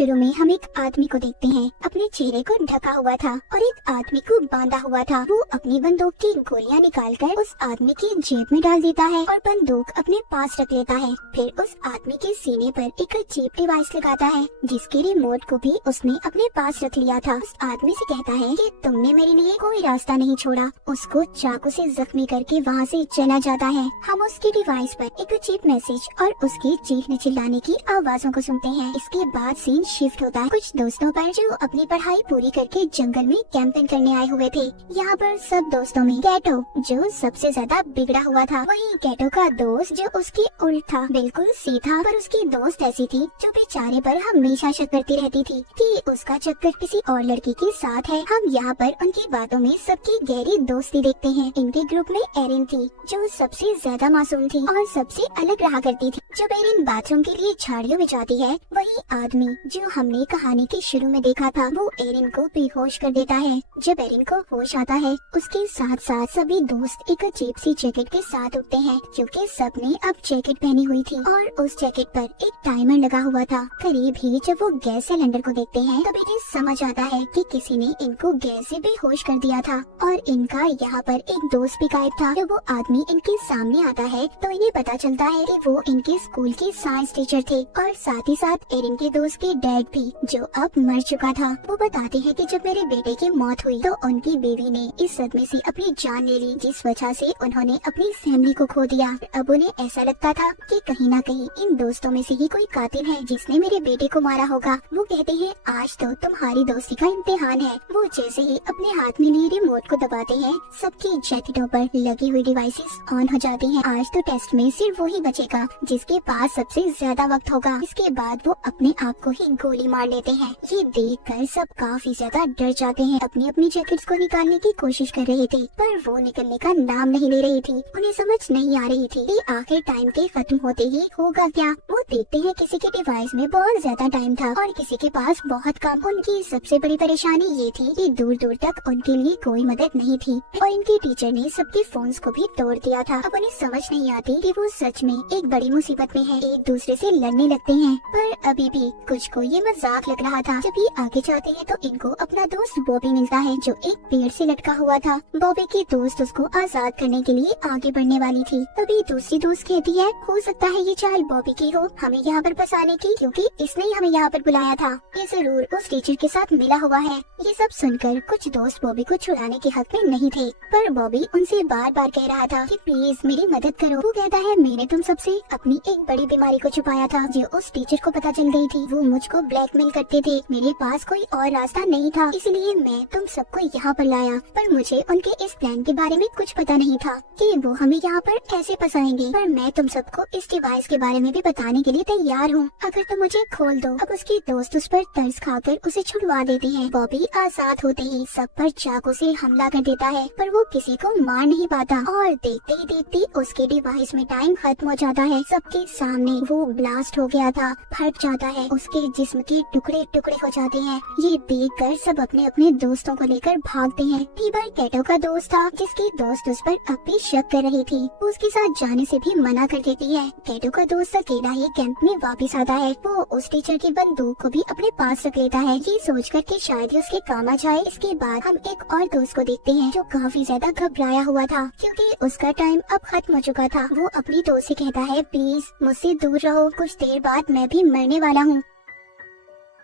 शुरू में हम एक आदमी को देखते हैं, अपने चेहरे को ढका हुआ था और एक आदमी को बांधा हुआ था। वो अपनी बंदूक की गोलियां निकालकर उस आदमी की जेब में डाल देता है और बंदूक अपने पास रख लेता है। फिर उस आदमी के सीने पर एक चीप डिवाइस लगाता है, जिसके रिमोट को भी उसने अपने पास रख लिया था। उस आदमी से कहता है कि तुमने मेरे लिए कोई रास्ता नहीं छोड़ा। उसको चाकू से जख्मी करके वहाँ से चला जाता है। हम उसकी डिवाइस पर एक चीप मैसेज और उसकी चीखने चिल्लाने की आवाजों को सुनते हैं। इसके बाद सीन शिफ्ट होता है कुछ दोस्तों पर जो अपनी पढ़ाई पूरी करके जंगल में कैंपिंग करने आए हुए थे। यहाँ पर सब दोस्तों में कैटो जो सबसे ज्यादा बिगड़ा हुआ था, वही कैटो का दोस्त जो उसकी उल्ट था, बिल्कुल सीधा। पर उसकी दोस्त ऐसी थी जो बेचारे पर हमेशा शक करती रहती थी कि उसका चक्कर किसी और लड़की के साथ है। हम यहाँ पर उनकी बातों में सबकी गहरी दोस्ती देखते हैं। इनके ग्रुप में एरिन थी जो सबसे ज्यादा मासूम थी और सबसे अलग रहा करती थी। जब एरिन बाथरूम के लिए झाड़ियों बिछाती है, वही आदमी जो हमने कहानी के शुरू में देखा था, वो एरिन को बेहोश कर देता है। जब एरिन को होश आता है, उसके साथ साथ सभी दोस्त एक अजीब सी जैकेट के साथ उठते हैं, क्योंकि सबने अब जैकेट पहनी हुई थी और उस जैकेट पर एक टाइमर लगा हुआ था। करीब ही जब वो गैस सिलेंडर को देखते हैं, तब इन्हें समझ आता है कि किसी ने इनको गैस से बेहोश कर दिया था और इनका यहाँ पर एक दोस्त भी गायब था। जब वो आदमी इनके सामने आता है, तो इन्हें पता चलता है कि वो इनके स्कूल के साइंस टीचर थे और साथ ही साथ एरिन के दोस्त के डैड भी, जो अब मर चुका था। वो बताते हैं कि जब मेरे बेटे की मौत हुई तो उनकी बीवी ने इस सदमे से अपनी जान ले ली, जिस वजह से उन्होंने अपनी फैमिली को खो दिया। अब उन्हें ऐसा लगता था कि कहीं न कहीं इन दोस्तों में से ही कोई कातिल है जिसने मेरे बेटे को मारा होगा। वो कहते हैं आज तो तुम्हारी दोस्ती का इम्तिहान है। वो जैसे ही अपने हाथ में लिए रिमोट को दबाते हैं, सबकी जैकेटों पर लगी हुई डिवाइसेस ऑन हो जाती हैं। आज तो टेस्ट में सिर्फ वही बचेगा जिसके पास सबसे ज्यादा वक्त होगा। इसके बाद वो अपने आप को ही गोली मार लेते हैं। ये देखकर सब काफी ज्यादा डर जाते हैं। अपनी अपनी जैकेट्स को निकालने की कोशिश कर रहे थे, पर वो निकलने का नाम नहीं ले रही थी। उन्हें समझ नहीं आ रही थी कि आखिर टाइम के खत्म होते ही होगा क्या। वो देखते हैं किसी के डिवाइस में बहुत ज्यादा टाइम था और किसी के पास बहुत कम। उनकी सबसे बड़ी परेशानी ये थी कि दूर दूर तक उनके लिए कोई मदद नहीं थी और इनके टीचर ने सबके फोन्स को भी तोड़ दिया था। अब उन्हें समझ नहीं आती कि वो सच में एक बड़ी मुसीबत में है। एक दूसरे से लड़ने लगते हैं, पर अभी भी कुछ को ये मजाक लग रहा था। जब ये आगे जाते हैं तो इनको अपना दोस्त बॉबी मिलता है, जो एक पेड़ से लटका हुआ था। बॉबी की दोस्त उसको आजाद करने के लिए आगे बढ़ने वाली थी। तभी दूसरी दोस्त कहती है, हो सकता है ये चाल बॉबी की हो, हमें यहाँ पर फंसाने की, क्योंकि इसने ही हमें यहाँ पर बुलाया था। ये जरूर उस टीचर के साथ मिला हुआ है। ये सब सुनकर कुछ दोस्त बॉबी को छुड़ाने के हक में नहीं थे, पर बॉबी उनसे बार बार कह रहा था कि प्लीज मेरी मदद करो। वो कहता है, मैंने तुम सबसे अपनी एक बड़ी बीमारी को छुपाया था जो उस टीचर को पता चल गई थी। वो मुझको ब्लैकमेल करते थे, मेरे पास कोई और रास्ता नहीं था, इसलिए मैं तुम सबको यहाँ पर लाया। पर मुझे उनके इस प्लान के बारे में कुछ पता नहीं था कि वो हमें यहाँ पर कैसे फंसाएंगे। पर मैं तुम सबको इस डिवाइस के बारे में भी बताने के लिए तैयार हूँ, अगर तुम मुझे खोल दो। अब उसकी दोस्त उस पर तरस खाकर उसे छुड़वा देती है। बॉबी आजाद होते ही सब पर चाकू से हमला कर देता है, पर वो किसी को मार नहीं पाता और देखते ही देखते उसके डिवाइस में टाइम खत्म हो जाता है। सबके सामने वो ब्लास्ट हो गया था, फट जाता है, उसके जिस्म के टुकड़े टुकड़े हो जाते हैं। ये देखकर सब अपने अपने दोस्तों को लेकर भागते हैं। टीबर कैटो का दोस्त था, जिसकी दोस्त उस पर अब भी शक कर रही थी। वो उसके साथ जाने से भी मना कर देती है। कैटो का दोस्त अकेला ही कैंप में वापस आता है। वो उस टीचर की बंदूक को भी अपने पास रख लेता है, ये सोचकर कि शायद उसके काम आ जाए। इसके बाद हम एक और दोस्त को देखते हैं जो काफी ज्यादा घबराया हुआ था, क्योंकि उसका टाइम अब खत्म हो चुका था। वो अपनी दोस्त से कहता है, प्लीज मुझसे दूर रहो, कुछ देर बाद मैं भी मरने वाला हूँ।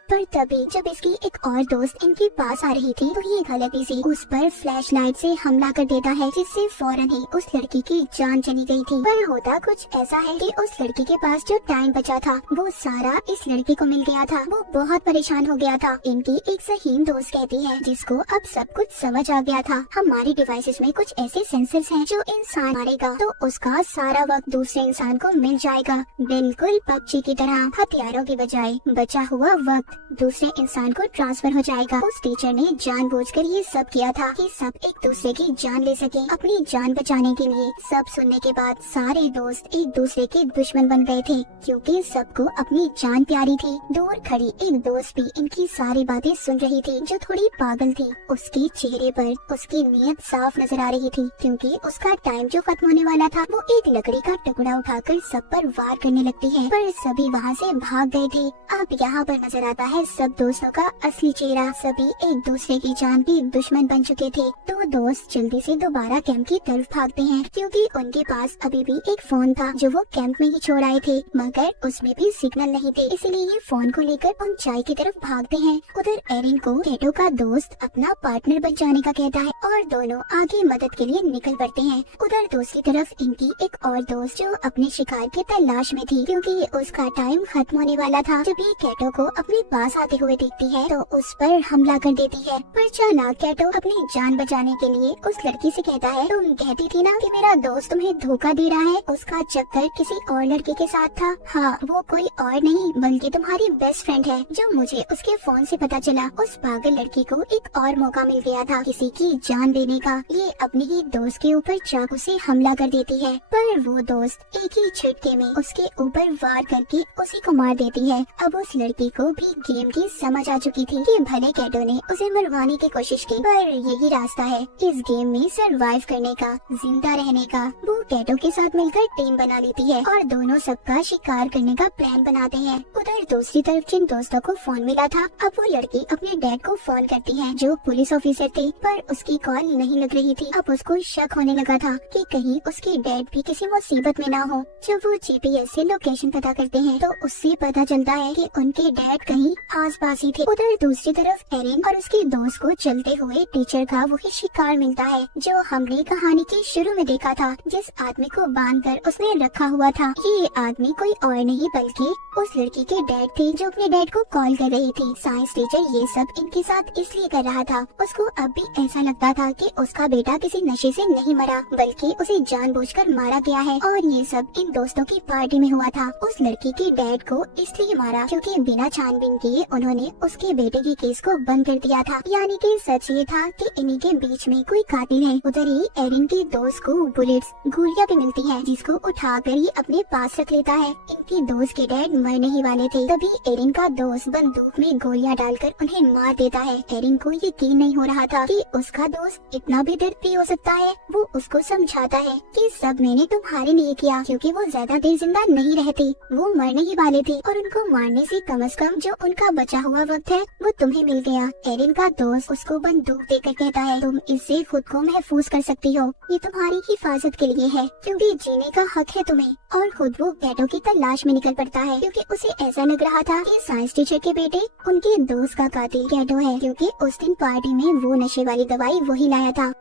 पर तभी जब इसकी एक और दोस्त इनके पास आ रही थी, तो ये गलती से उस पर फ्लैशलाइट से हमला कर देता है, जिससे फौरन ही उस लड़की की जान चली गई थी। पर होता कुछ ऐसा है कि उस लड़की के पास जो टाइम बचा था वो सारा इस लड़के को मिल गया था। वो बहुत परेशान हो गया था। इनकी एक सहीन दोस्त कहती है, जिसको अब सब कुछ समझ आ गया था, हमारी डिवाइसेस में कुछ ऐसे सेंसर्स हैं जो इंसान मारेगा तो उसका सारा वक्त दूसरे इंसान को मिल जाएगा, बिल्कुल पक्षी की तरह। हथियारों के बजाय बचा हुआ वक्त दूसरे इंसान को ट्रांसफर हो जाएगा। उस टीचर ने जानबूझकर ये सब किया था कि सब एक दूसरे की जान ले सके, अपनी जान बचाने के लिए। सब सुनने के बाद सारे दोस्त एक दूसरे के दुश्मन बन गए थे, क्योंकि सबको अपनी जान प्यारी थी। दूर खड़ी एक दोस्त भी इनकी सारी बातें सुन रही थी, जो थोड़ी पागल थी। उसके चेहरे पर उसकी नीयत साफ नजर आ रही थी, क्योंकि उसका टाइम जो खत्म होने वाला था। वो एक लकड़ी का टुकड़ा उठाकर सब पर वार करने लगती है, पर सभी वहाँ से भाग गए थे। अब यहाँ पर नजर आता है सब दोस्तों का असली चेहरा। सभी एक दूसरे की जान के दुश्मन बन चुके थे। दो दोस्त जल्दी से दोबारा कैंप की तरफ भागते हैं क्योंकि उनके पास अभी भी एक फोन था जो वो कैंप में ही छोड़ आए थे, मगर उसमें भी सिग्नल नहीं थे, इसलिए ये फोन को लेकर उन चाय की तरफ भागते हैं। उधर एरिन को कैटो का दोस्त अपना पार्टनर बन जाने का कहता है और दोनों आगे मदद के लिए निकल पड़ते हैं। उधर दूसरी तरफ इनकी एक और दोस्त जो अपने शिकार के तलाश में थी क्योंकि उसका टाइम खत्म होने वाला था। जब ये कैटो को अपने पास आते हुए देखती है तो उस पर हमला कर देती है, पर चालाक कैटो अपनी जान बचाने के लिए उस लड़की से कहता है, तुम कहती थी ना कि मेरा दोस्त तुम्हें धोखा दे रहा है, उसका चक्कर किसी और लड़के के साथ था। हाँ, वो कोई और नहीं बल्कि तुम्हारी बेस्ट फ्रेंड है। जो मुझे उसके फोन से पता चला, उस पागल लड़की को एक और मौका मिल गया था किसी की जान देने का। ये अपने ही दोस्त के ऊपर चाकू से हमला कर देती है, पर वो दोस्त एक ही झटके में उसके ऊपर वार करके उसी को मार देती है। अब उस लड़की को भी गेम की समझ आ चुकी थी कि भले कैटो ने उसे मरवाने की कोशिश की, पर यही रास्ता है इस गेम में सरवाइव करने का, जिंदा रहने का। वो कैटो के साथ मिलकर टीम बना लेती है और दोनों सबका शिकार करने का प्लान बनाते हैं। उधर दूसरी तरफ जिन दोस्तों को फोन मिला था, अब वो लड़की अपने डैड को फोन करती है जो पुलिस ऑफिसर थे, पर उसकी कॉल नहीं लग रही थी। अब उसको शक होने लगा था कि कहीं उसके डैड भी किसी मुसीबत में ना हो। जब वो जीपीएस से लोकेशन पता करते हैं तो उससे पता चलता है कि उनके डैड कहीं आसपास ही थे। उधर दूसरी तरफ एरिन और उसके दोस्त को चलते हुए टीचर का वही शिकार मिलता है जो हमने कहानी के शुरू में देखा था, जिस आदमी को बांधकर उसने रखा हुआ था। ये आदमी कोई और नहीं बल्कि उस लड़की के डैड थे जो अपने डैड को कॉल कर रही थी। साइंस टीचर ये सब इनके साथ इसलिए कर रहा था, उसको अब भी ऐसा लगता था कि उसका बेटा किसी नशे से नहीं मरा बल्कि उसे जानबूझकर मारा गया है, और ये सब इन दोस्तों की पार्टी में हुआ था। उस लड़की के डैड को इसलिए मारा क्योंकि बिना छानबीन किए उन्होंने उसके बेटे के केस को बंद कर दिया था। यानी कि सच ये था कि इन्हीं के बीच में कोई कातिल है। उधर ही एरिन के दोस्त को बुलेट्स गोलियां भी मिलती है जिसको उठाकर ये अपने पास रख लेता है। इनके दोस्त के डैड मरने ही वाले थे, तभी एरिन का दोस्त बंदूक में गोलियां डालकर उन्हें मार देता है। एरिन को यकीन नहीं हो रहा था कि उसका दोस्त इतना भी दर्द हो सकता है। वो उसको समझाता है कि सब मैंने तुम्हारे लिए किया क्योंकि वो ज्यादा देर जिंदा नहीं रहते, वो मरने ही वाले थे और उनको मारने से कम जो उनका बचा हुआ वक्त है वो तुम्हें मिल गया। एरिन का दोस्त उसको बंदूक देकर कहता है, तुम इससे खुद को महफूज कर सकती हो, ये तुम्हारी हिफाजत के लिए है क्योंकि जीने का हक है तुम्हें। और खुद वो कैटो की तलाश में निकल पड़ता है क्योंकि उसे ऐसा लग रहा था कि साइंस टीचर के बेटे उनके दोस्त का कातिल कैटो है, क्योंकि उस दिन पार्टी में वो नशे वाली दवाई वही लाया था।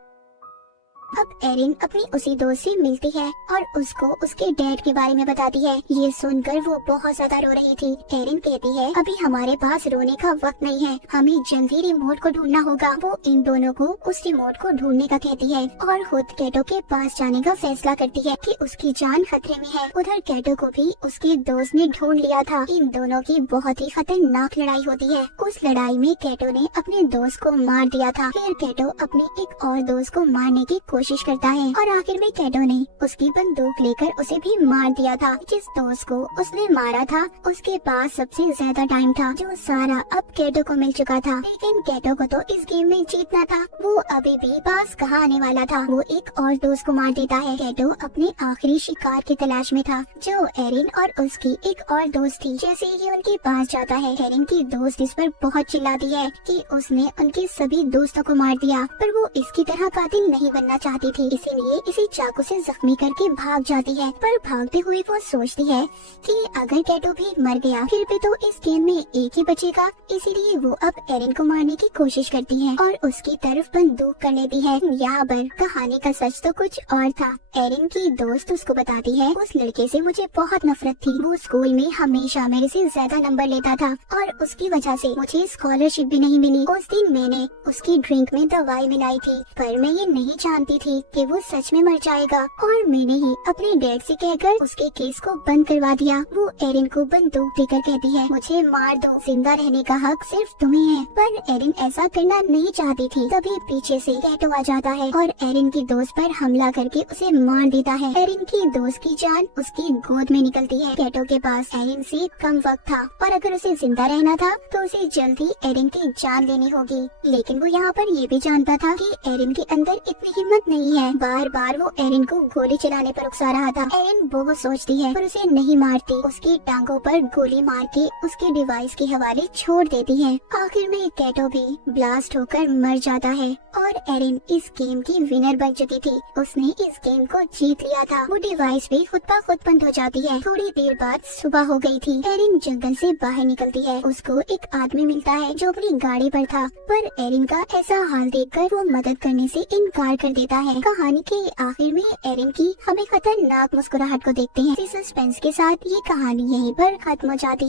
अब एरिन अपनी उसी दोस्त से मिलती है और उसको उसके डैड के बारे में बताती है। ये सुनकर वो बहुत ज्यादा रो रही थी। एरिन कहती है, अभी हमारे पास रोने का वक्त नहीं है, हमें जल्दी रिमोट को ढूंढना होगा। वो इन दोनों को उस रिमोट को ढूंढने का कहती है और खुद कैटो के पास जाने का फैसला करती है कि उसकी जान खतरे में है। उधर कैटो को भी उसके दोस्त ने ढूंढ लिया था। इन दोनों की बहुत ही खतरनाक लड़ाई होती है। उस लड़ाई में कैटो ने अपने दोस्त को मार दिया था। फिर कैटो अपने एक और दोस्त को मारने की कोशिश करता है और आखिर में कैटो ने उसकी बंदूक लेकर उसे भी मार दिया था। जिस दोस्त को उसने मारा था उसके पास सबसे ज्यादा टाइम था जो सारा अब कैटो को मिल चुका था, लेकिन कैटो को तो इस गेम में जीतना था। वो अभी भी पास कहाँ आने वाला था। वो एक और दोस्त को मार देता है। कैटो अपने आखिरी शिकार की तलाश में था जो एरिन और उसकी एक और दोस्त थी। जैसे ही उनके पास जाता है, एरिन की दोस्त इस पर बहुत चिल्लाती है कि उसने उनके सभी दोस्तों को मार दिया, पर वो इसकी तरह कातिल नहीं बनना चाहती थी, इसीलिए इसे चाकू से जख्मी करके भाग जाती है। पर भागते हुए वो सोचती है कि अगर कैटो भी मर गया फिर भी तो इस गेम में एक ही बचेगा, इसीलिए वो अब एरिन को मारने की कोशिश करती है और उसकी तरफ बंदूक कर लेती है। यहाँ पर कहानी का सच तो कुछ और था। एरिन की दोस्त उसको बताती है, उस लड़के से मुझे बहुत नफरत थी, वो स्कूल में हमेशा मेरे से ज्यादा नंबर लेता था और उसकी वजह से मुझे स्कॉलरशिप भी नहीं मिली। उस दिन मैंने उसकी ड्रिंक में दवाई मिलाई थी, पर मैं ये नहीं जानती थी कि वो सच में मर जाएगा और मैंने ही अपने डैड से कहकर उसके केस को बंद करवा दिया। वो एरिन को बंदूक देकर कहती है, मुझे मार दो, जिंदा रहने का हक सिर्फ तुम्हें है। पर एरिन ऐसा करना नहीं चाहती थी। तभी पीछे से कैटो आ जाता है और एरिन की दोस्त पर हमला करके उसे मार देता है। एरिन की दोस्त की जान उसकी गोद में निकलती है। कैटो के पास एरिन से कम वक्त था और अगर उसे जिंदा रहना था तो उसे जल्दी एरिन की जान लेनी होगी, लेकिन वो यहाँ पर ये भी जानता था कि एरिन के अंदर इतनी हिम्मत हिम्मत नहीं है। बार बार वो एरिन को गोली चलाने पर उकसा रहा था। एरिन बहुत सोचती है पर उसे नहीं मारती, उसकी टांगों पर गोली मार के उसके डिवाइस के हवाले छोड़ देती है। आखिर में कैटो भी ब्लास्ट होकर मर जाता है और एरिन इस गेम की विनर बन चुकी थी। उसने इस गेम को जीत लिया था। वो डिवाइस भी खुद ब खुद बंद हो जाती है। थोड़ी देर बाद सुबह हो गई थी। एरिन जंगल से बाहर निकलती है। उसको एक आदमी मिलता है जो अपनी गाड़ी पर था, पर एरिन का ऐसा हाल देखकर वो मदद करने से इनकार कर देता है। कहानी के आखिर में एरिन की हमें खतरनाक मुस्कुराहट को देखते हैं। इसी सस्पेंस के साथ ये कहानी यहीं पर खत्म हो जाती है।